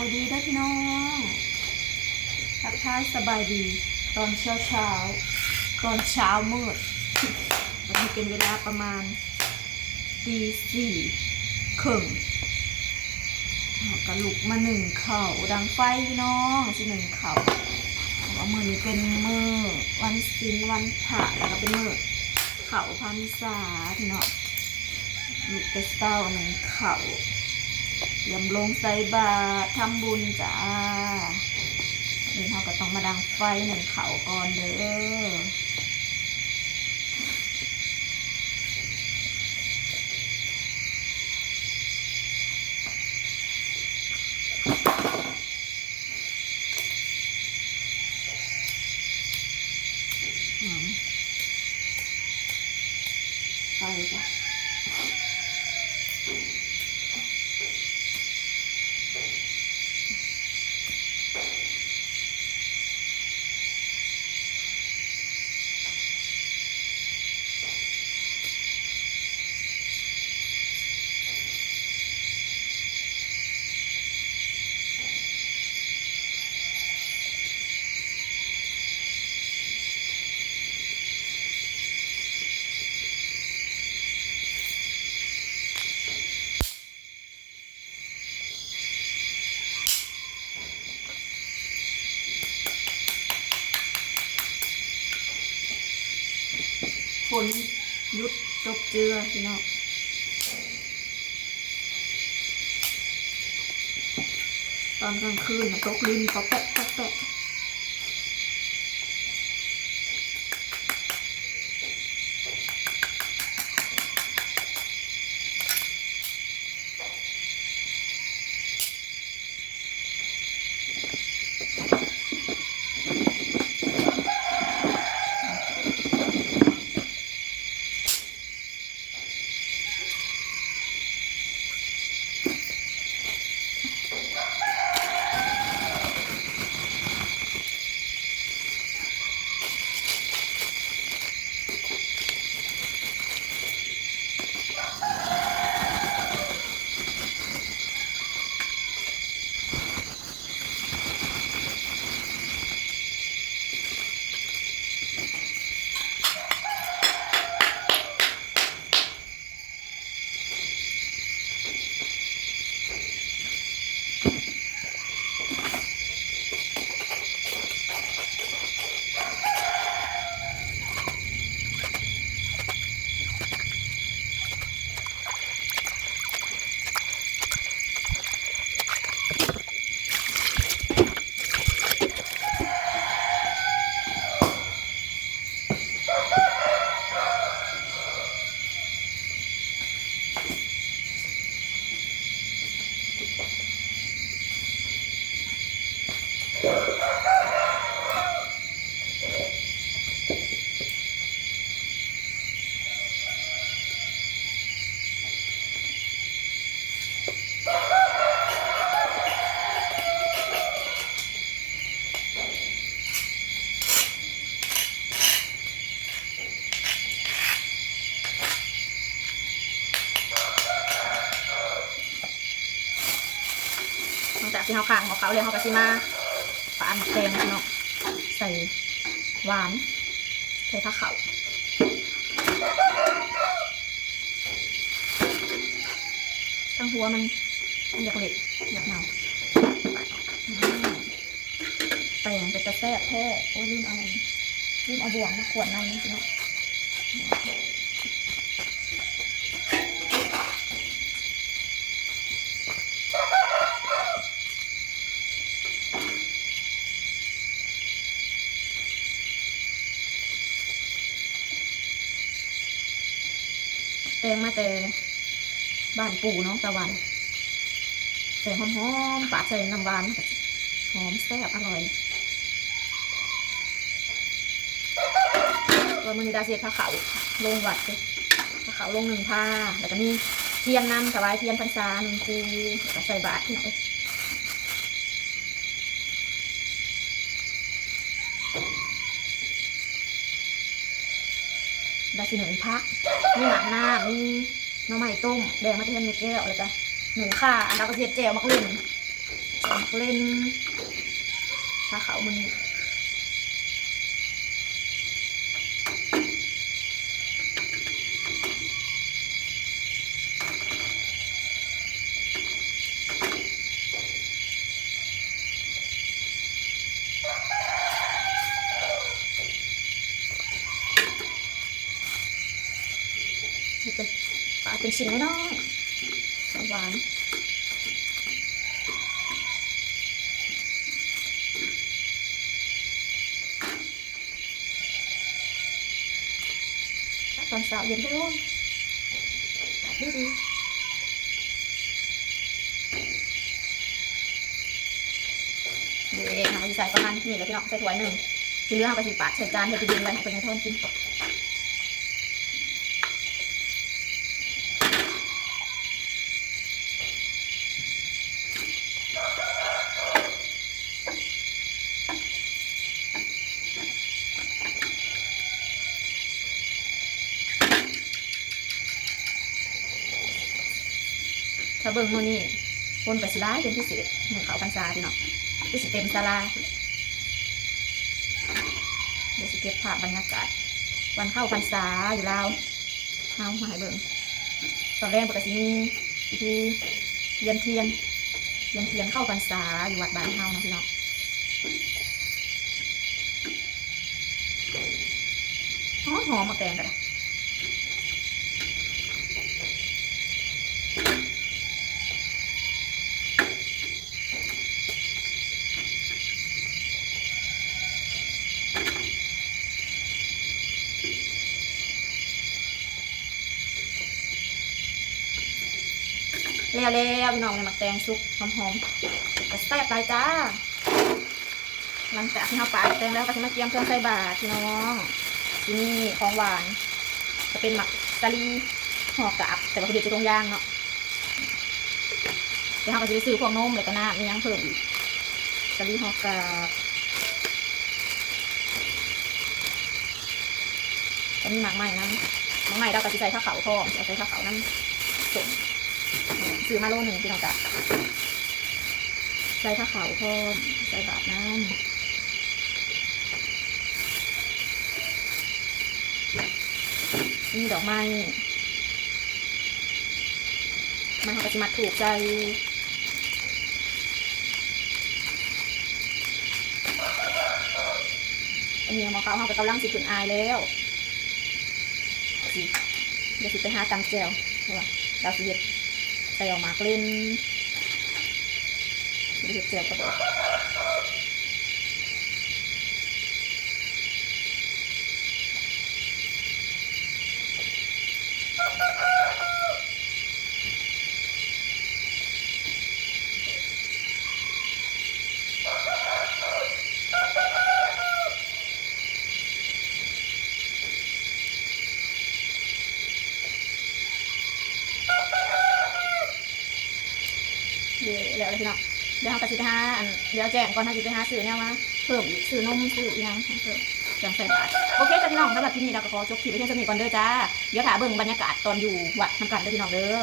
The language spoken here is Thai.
ายดีเด้อพี่น้องทักทายสบายดีตอนเช้าตอนเช้ามืดวันนี้เป็นเวลาประมาณตีสี่ครึ่งกระลุกมาหนึ่งเข่าดังไฟพี่น้องสิหนึ่งเข่าว่ามือนี้เป็นมือวันศีลวันพระแล้วก็เป็นมือเข่าพรรษาพี่น้องลูกเตสเต้าหนึ่งเข่ายำลงใส่บาตรทำบุญจ้าเดี๋ยวเราก็ต้องมาดังไฟหนึ่งเขาก่อนเด้อไปจ้ะฝนยุดตกเจือพี่น้องตอนกลางคืนตกลินตกแปะตกแปะหลังจากที่เขาข้างของเขาเลยเขาก็สิมาปานแตงเนาะใส่หวานใส่ข้าวเขาทั้งหัวมันอยากเล็กอยากเมาแตงเป็นตะแซ่บแท้โอ้ยลืมเอาบ่วงมาขวดน้ำนี่เนาะแตงมาแต่บ้านปู่น้องตะวันแต่หอมๆปาดใส่น้ำหวานหอมแซ่บอร่อยวันนี้ดาเซียผ้าขาวลงวัดเลยผ้าขาวลงหนึ่งผ้าแล้วก็มีเทียนนำถวายเทียนพรรษาหนึ่งคูแล้วก็ใส่บาตรขึ้นไปดาซีหนึ่งพักมีหนังหน้ามีน้ำใหม่ต้มแดงมะเขือเทศในแก้วแล้วก็หนึ่งข่าแล้วก็เทียนแจ่วมะกรูด สมักเล่นผ้าขาวมันเป็นปลาเป็นชิ้นน้อยๆหวานตอนเช้าเย็นไปluôn đi đi đểทำไปใส่ประมาณนี่แหละพี่น้องใส่ถ้วยหนึ่งที่เหลือเอาไปสิปาดใส่จานเดี๋ยวจะเย็นไว้เป็นไงทอดกินถ้าเบิ่งมื้อนี้คนไปสิร้ายเป็นพิเศษเหมือนเขาพรรษาพี่น้องคือสิเต็มศาลาเดี๋ยวสิเก็บภาพบรรยากาศวันเข้าพรรษาอยู่ลาวเฮามาให้เบิ่งตอนแรกปกติมีพิธีเย็นเทียนเข้าพรรษาอยู่วัดบ้านเฮานะพี่น้องหอมมาแกงกันแล้วพี่น้องเนี่ยหมักแตงซุปหอมๆแต่แซ่บไปจ้าหลังจากที่เราปาดแตงแล้วก็จะมาเตรียมเครื่องใส่บาตรพี่น้องที่นี่ของหวานจะเป็นหมักสาลีห่อกาบแต่ว่าเขาเดี๋ยวจะตรงย่างเนาะเดี๋ยวเราก็จะไปซื้อพวกนมเลยก็น่ามียังเพิ่มอีกสาลีห่อกาบจะมีหมักใหม่นะหมักใหม่เราก็จะใส่ข้าวเขาทอดจะใส่ข้าวเขาน้ำส้มซื้อมาโลหนึ่งพี่น้องจ้ะใส่ข้าวขาวทอดใส่บาทน้ำมีดอกไม้มันเขาก็จะมัดถูกใจอันนี้หมอเขาเขาไปกำลังสิขึ้นอายแล้วสิเดี๋ยวสิไปหาตำแจ่วเพราะว่าเราสิเห็ดใส่ออกมาเล่นเห็ดแจ่วกระบอกแล้วพี่น้องเดี๋ยวเราไปสิไปหาเดี๋ยวแจ้งก่อนถ้าสิไปหาซื้อเนี่ยมาเพิ่มอีกซื้อนมซื้ออีกยังเพิ่มจังใส่บาทโอเคจ้าพี่น้องสำหรับที่นี่เราก็ขอจบคลิปไว้เพียงเท่านี้ก่อนเด้อจ้าเดี๋ยวถามเบิ่งบรรยากาศตอนอยู่วัดน้ำกันเด้อพี่น้องเด้อ